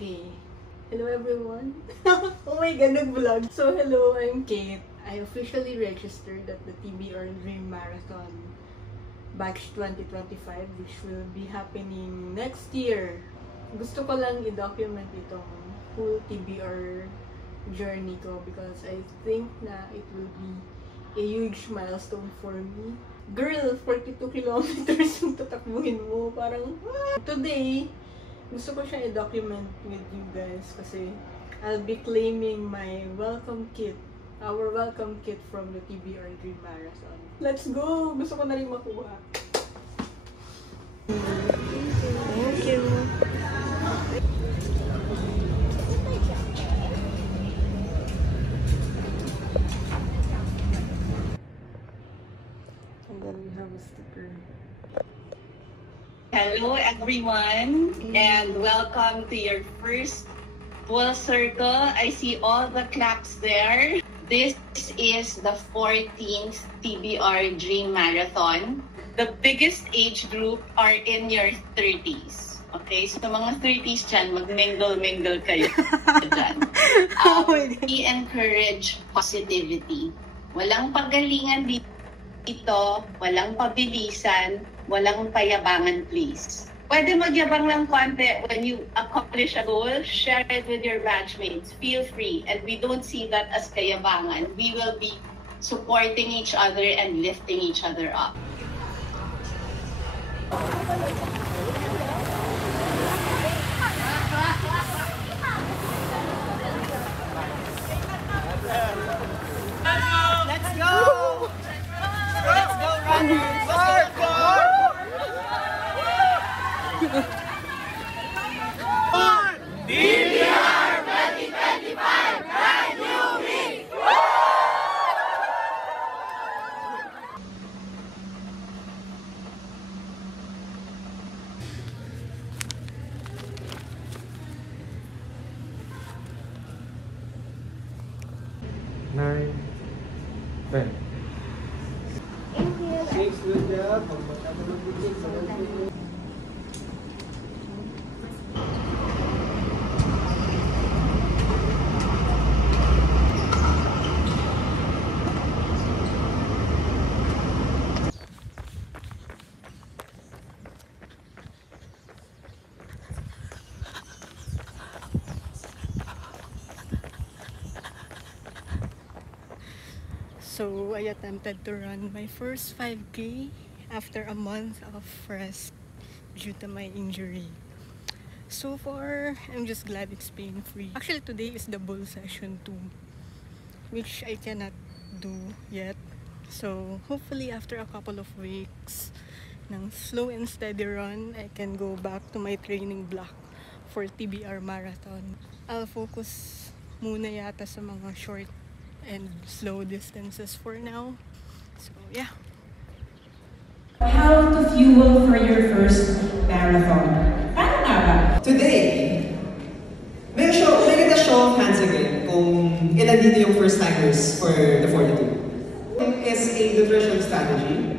Okay. Hello everyone. Oh my god, nag-vlog. So hello, I'm Kate. I officially registered at the TBR Dream Marathon Batch 2025, which will be happening next year. Gusto ko lang i-document itong full TBR journey ko because I think na it will be a huge milestone for me. Girl, 42 kilometers yung tatakbuhin mo. Parang, what? Today, gusto ko siya i-document with you guys kasi I'll be claiming my welcome kit. Our welcome kit from the TBR Dream Marathon. Let's go! Gusto ko na rin makuha. Thank you. And then we have a sticker. Hello everyone, and welcome to your first full circle. I see all the claps there. This is the 14th TBR Dream Marathon. The biggest age group are in your 30s. Okay, so mga 30s dyan, mag-mingle kayo dyan. We encourage positivity. Walang pagalingan dito, walang pabilisan, walang payabangan, please. Pwede magyabang lang konti when you accomplish a goal, share it with your batchmates. Feel free. And we don't see that as kayabangan. We will be supporting each other and lifting each other up. Let's go! Let's go, runners! Let's go! TBR 2025 brand new week! Nine, 10. Six, good job. So, I attempted to run my first 5K after a month of rest due to my injury. So far, I'm just glad it's pain-free. Actually, today is the bull session 2, which I cannot do yet. So, hopefully after a couple of weeks ng slow and steady run, I can go back to my training block for TBR Marathon. I'll focus muna yata sa mga short and slow distances for now. So yeah. How to fuel for your first marathon? Paano nga ba? Today, may kita show of hands again kung ilan dito yung first timers for the 42. It is a nutrition strategy.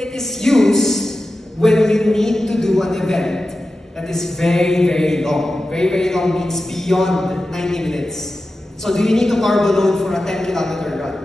It is used when you need to do an event that is very, very long. Very, very long means beyond 90 minutes. So do you need to carbo load for a 10-kilometer run?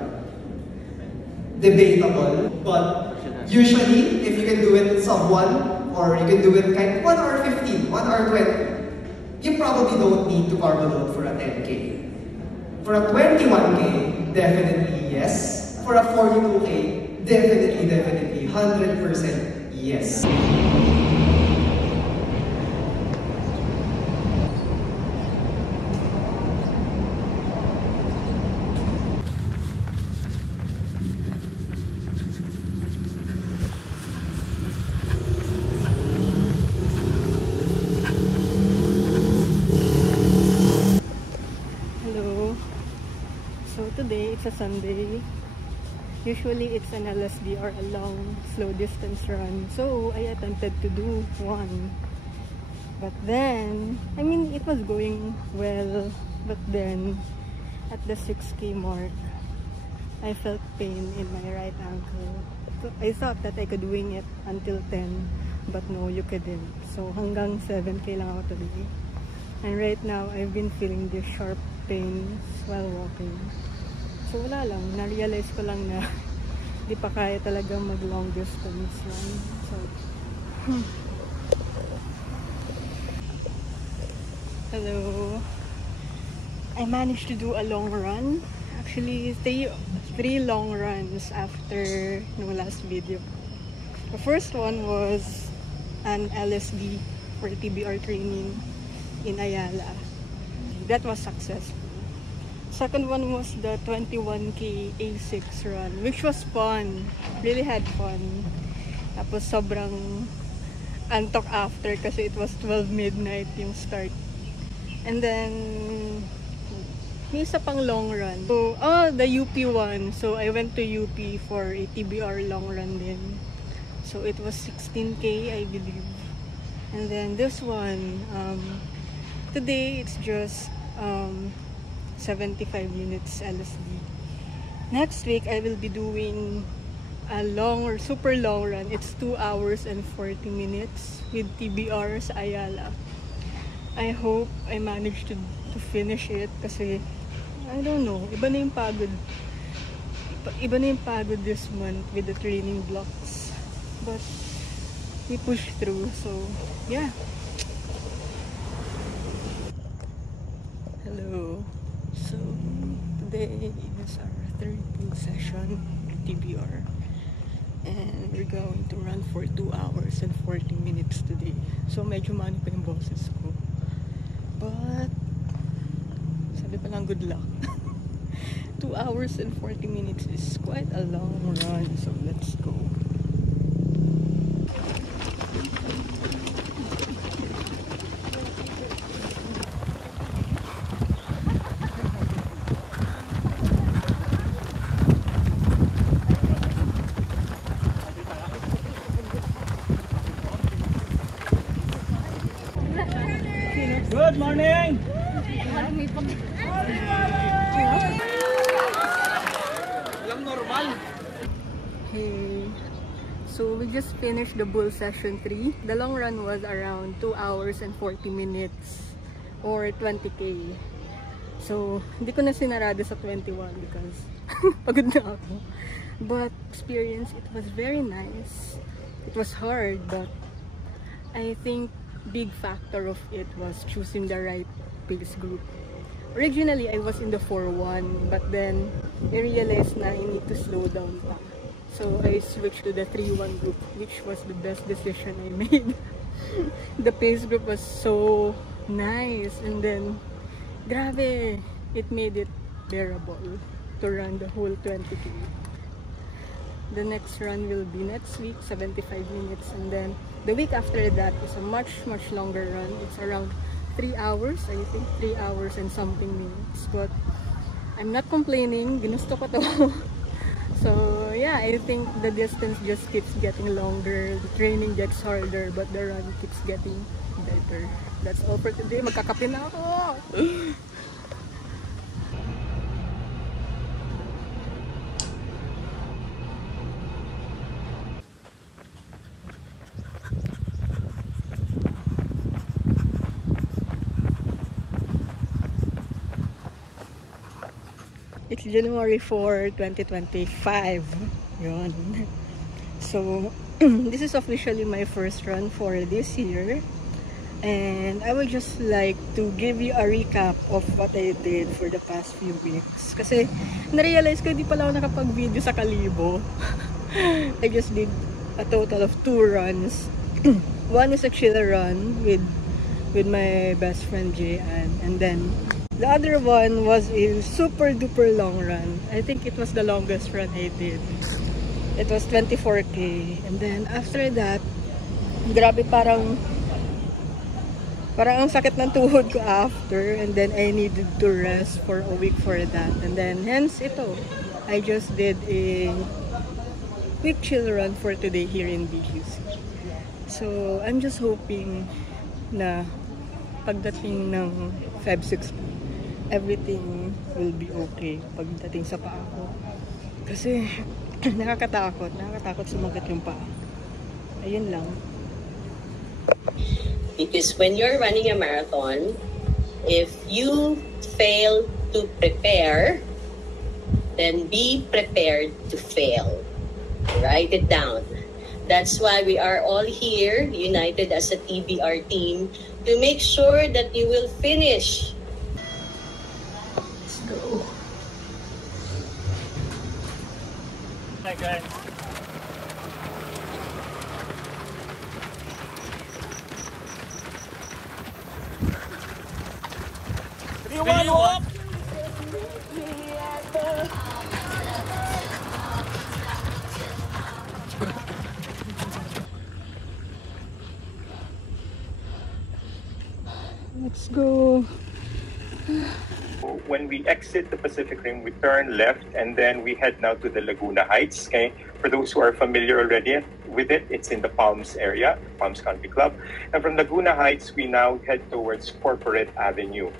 Debatable, but usually, if you can do it sub 1, or you can do it kind 1 hour 15, 1 hour 20, you probably don't need to carbo load for a 10K. For a 21K, definitely yes. For a 42K, definitely, 100% yes. Today, it's a Sunday. Usually, it's an LSD or a long, slow distance run. So, I attempted to do one. But then, I mean, it was going well. But then, at the 6K mark, I felt pain in my right ankle. So, I thought that I could wing it until 10. But no, you couldn't. So, hanggang 7K lang ako today. And right now, I've been feeling these sharp pains while walking. So wala lang, na-realize ko lang na di pa kaya talaga mag-long distance yan. So, hello. I managed to do a long run. Actually, three long runs after no last video. The first one was an LSD for TBR training in Ayala. That was successful. Second one was the 21K A6 run, which was fun. Really had fun. Tapos sobrang antok after kasi it was 12 midnight yung start. And then may isa pang long run. So, the UP one. So, I went to UP for a TBR long run din. So, it was 16K, I believe. And then this one, today, it's just 75 units LSD. Next week, I will be doing a long or super long run. It's 2 hours and 40 minutes with TBR sa Ayala. I hope I manage to finish it kasi I don't know, iba na yung pagod. Iba na yung pagod this month with the training blocks. But we push through, so yeah. Hello. So today is our third pool session at TBR. And we're going to run for 2 hours and 40 minutes today. So medyo mani pa yung boses ko. But sabi pa lang good luck. 2 hours and 40 minutes is quite a long run, so let's go. Good morning! Hey, so we just finished the bull session 3. The long run was around 2 hours and 40 minutes or 20K. So, hindi ko na sinarado sa 21 because pagod na ako. But experience, it was very nice. It was hard, but I think big factor of it was choosing the right pace group. Originally, I was in the 4-1, but then I realized na I need to slow down pa. So I switched to the 3-1 group, which was the best decision I made. The pace group was so nice, and then grabe, it made it bearable to run the whole 20K. The next run will be next week, 75 minutes, and then the week after that is a much longer run. It's around 3 hours, I think 3 hours and something minutes, but I'm not complaining, ginusto ko to. So yeah, I think the distance just keeps getting longer, the training gets harder, but the run keeps getting better. That's all for today. Magkakape na ako! It's January 4, 2025. Yun. So, this is officially my first run for this year. And I would just like to give you a recap of what I did for the past few weeks. Kasi, na-realize ko hindi pala ako nakapag-video sa Kalibo. I just did a total of 2 runs. One is a chill run with my best friend Jayan. And then, the other one was a super duper long run. I think it was the longest run I did. It was 24K. And then after that, grabe parang ang sakit ng tuhod ko after. And then I needed to rest for a week for that. And then hence ito, I just did a quick chill run for today here in BGC. So I'm just hoping na pagdating ng Feb 16, everything will be okay pagdating sa paa ko. Kasi nakakatakot sumagat yung paa. Ayun lang. Because when you're running a marathon, If you fail to prepare, then be prepared to fail. Write it down. That's why we are all here, united as a TBR team, to make sure that you will finish. Let's go. Hi guys. 3-1 walk. Let's go. When we exit the Pacific Rim, we turn left and then we head now to the Laguna Heights. Okay, for those who are familiar already with it, it's in the Palms area, Palms Country Club. And from Laguna Heights, we now head towards Corporate Avenue.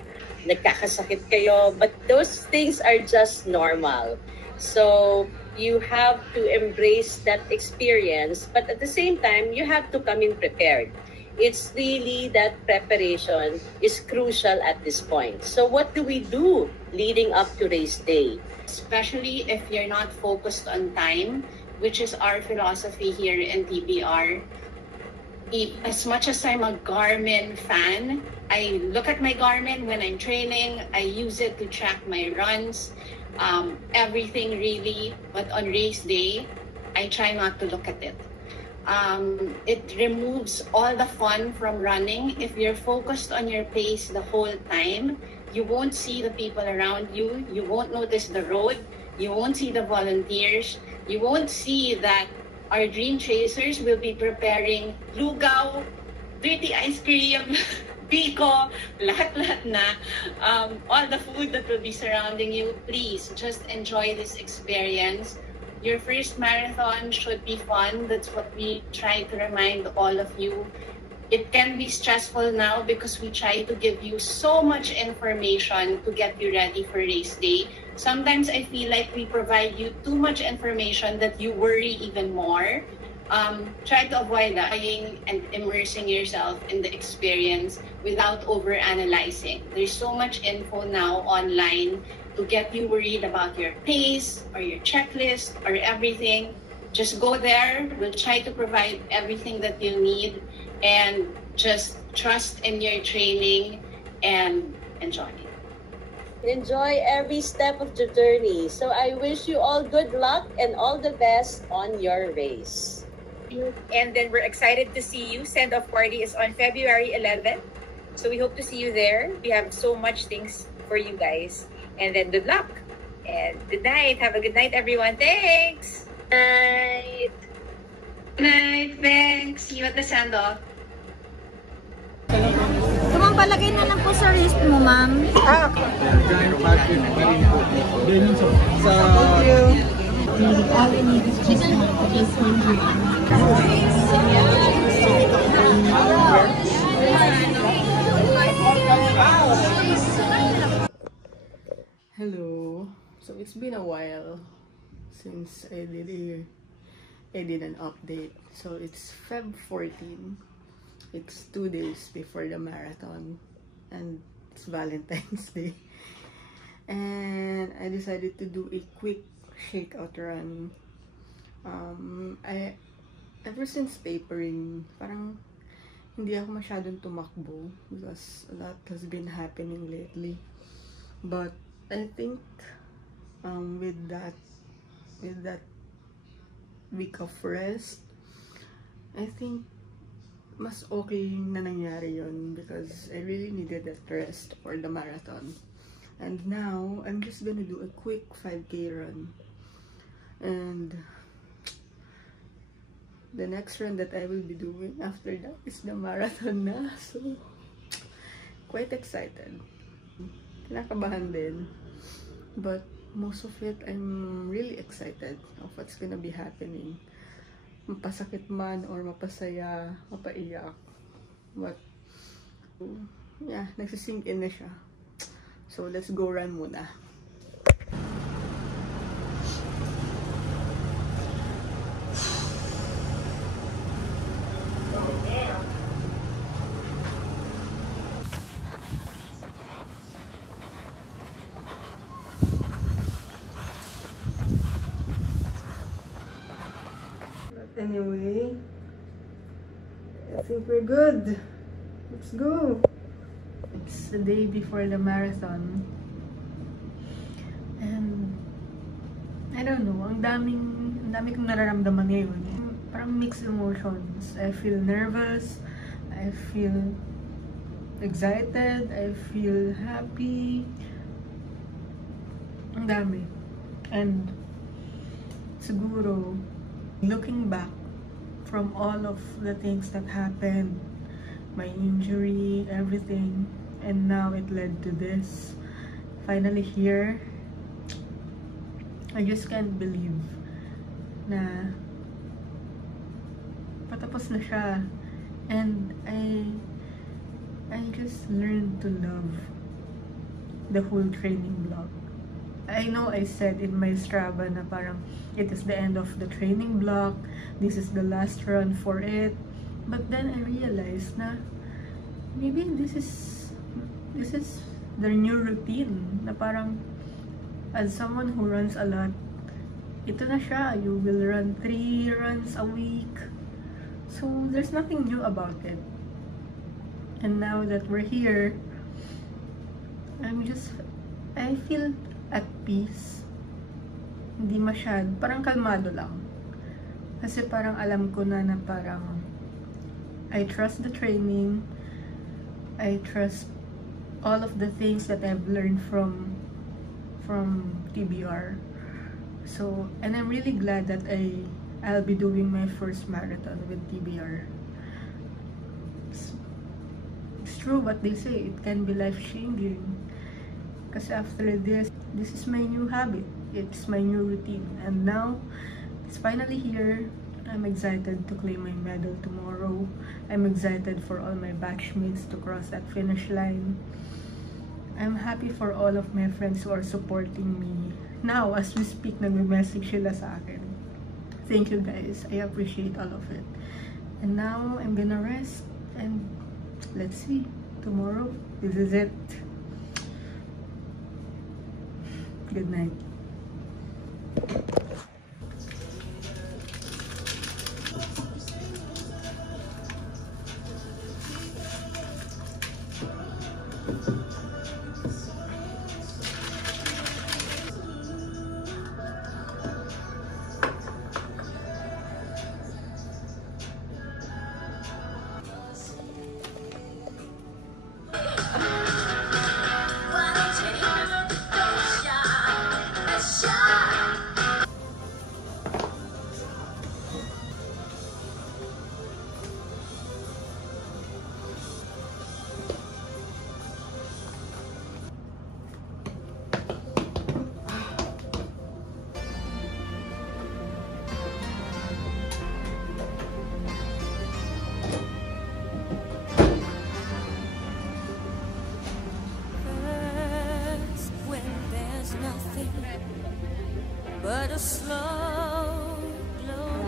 Nagkakasakit kayo, but those things are just normal. So you have to embrace that experience, but at the same time, you have to come in prepared. It's really that preparation is crucial at this point. So what do we do leading up to race day? Especially if you're not focused on time, which is our philosophy here in TBR. As much as I'm a Garmin fan, I look at my Garmin when I'm training. I use it to track my runs, everything really. But on race day, I try not to look at it. It removes all the fun from running. If you're focused on your pace the whole time, you won't see the people around you. You won't notice the road. You won't see the volunteers. You won't see that our dream chasers will be preparing lugaw, dirty ice cream, biko, lahat-lahat na. All the food that will be surrounding you. Please just enjoy this experience. Your first marathon should be fun. That's what we try to remind all of you. It can be stressful now because we try to give you so much information to get you ready for race day. Sometimes I feel like we provide you too much information that you worry even more. Try to avoid that and immersing yourself in the experience without overanalyzing. There's so much info now online to get you worried about your pace or your checklist or everything. Just go there. We'll try to provide everything that you need and just trust in your training and enjoy. Enjoy every step of the journey. So I wish you all good luck and all the best on your race. And then we're excited to see you. Send-off party is on February 11th. So we hope to see you there. We have so much things for you guys. And then good luck. And good night. Have a good night, everyone. Thanks. Night. Good night. Thanks. See you at the send-off. Ma'am, palagay na lang po sa wrist mo, ma'am. Ah, okay. Thank you. All we need is just one drink. Hello. So it's been a while since I did an update. So it's Feb 14. It's 2 days before the marathon and it's Valentine's Day. And I decided to do a quick shakeout run. Ever since papering, parang hindi ako masyadong tumakbo because a lot has been happening lately. But I think with that week of rest, I think mas okay na nangyari yun because I really needed that rest for the marathon. And now, I'm just gonna do a quick 5K run. And the next run that I will be doing after that is the marathon na. So, quite excited. Kinakabahan din. But most of it, I'm really excited of what's gonna be happening. Mapasakit man or mapasaya, mapaiyak. But, yeah, nagsisink in na siya. So, let's go run muna. Anyway, I think we're good. Let's go. It's the day before the marathon. And I don't know, ang dami kong nararamdaman ngayon. Parang mixed emotions. I feel nervous, I feel excited, I feel happy. Ang dami. And siguro, looking back from all of the things that happened, my injury, everything, and now it led to this. Finally here, I just can't believe na patapos na siya. And I just learned to love the whole training block. I know I said in my Strava na parang it is the end of the training block, this is the last run for it. But then I realized na maybe this is the new routine, na parang as someone who runs a lot, ito na siya, you will run 3 runs a week. So there's nothing new about it. And now that we're here, I feel at peace. Hindi parang kalmado lang. Kasi parang alam ko na parang I trust the training. I trust all of the things that I've learned from TBR. So, and I'm really glad that I'll be doing my first marathon with TBR. It's true what they say, it can be life-changing. Kasi after this is my new habit. It's my new routine. And now, it's finally here. I'm excited to claim my medal tomorrow. I'm excited for all my batchmates to cross that finish line. I'm happy for all of my friends who are supporting me. Now, as we speak, nagme-message sila sa akin. Thank you guys. I appreciate all of it. And now, I'm gonna rest. And let's see. Tomorrow, this is it. Good night.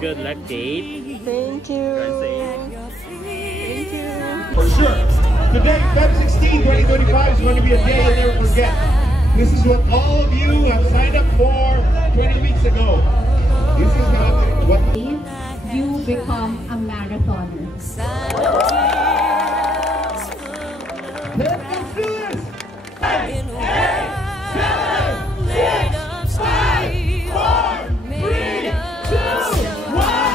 Good luck, Kate. Thank you. Thank you. For sure. Today, Feb 16, 2025 is going to be a day you'll never forget. This is what all of you have signed up for 20 weeks ago. This is what you become a marathoner. Let's do this! 8, 7, 6, 5, 4, 3, 2, 1.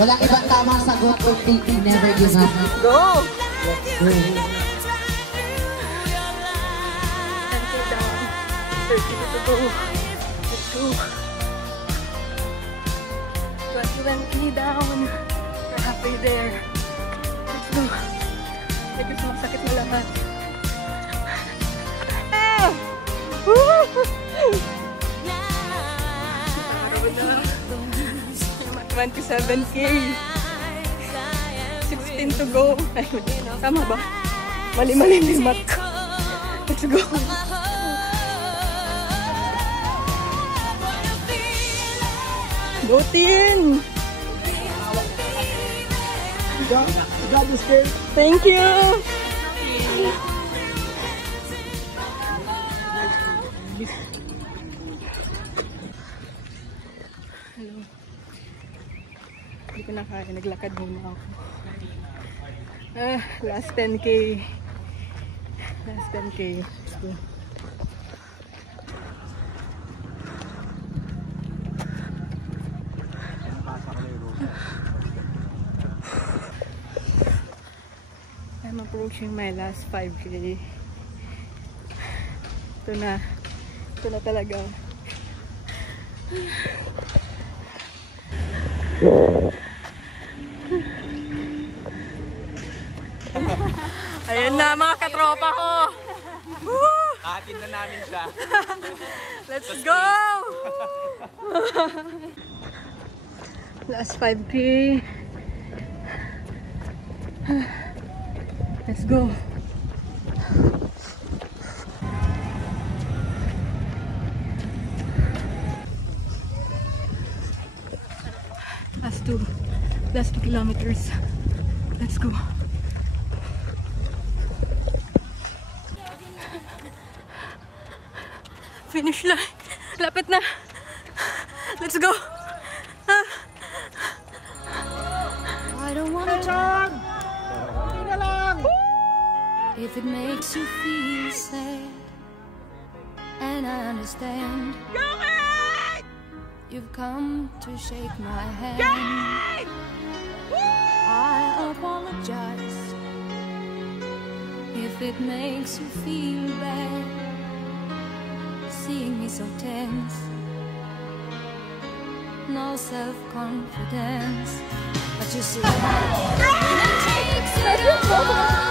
Walang ibang tamang sagot kung never give up. Go! Let's go. 30 to go. Let's go. 21 down. We're halfway there. Let's go. Medyo sumasakit na lahat. Ah! Woo! 27K. 16 to go. Ay, tama ba? Mali-mali yung mat. Let's go. Go team! God is good. Thank you! Hello. Hindi ko na kaya. Naglakad muna ako. Last 10K. Last 10K. Let's go. I'm approaching my last 5K. Ito na talaga. Ayan na mga katropa ko. Atin na namin siya. Let's go! Last 5K. Let's go. Last 2 kilometers. Let's go. Finish line. Lapit na. Let's go. I don't wanna talk. If it makes you feel sad, and I understand, you've come to shake my hand. I apologize if it makes you feel bad, seeing me so tense, no self-confidence. But you see, it takes it all.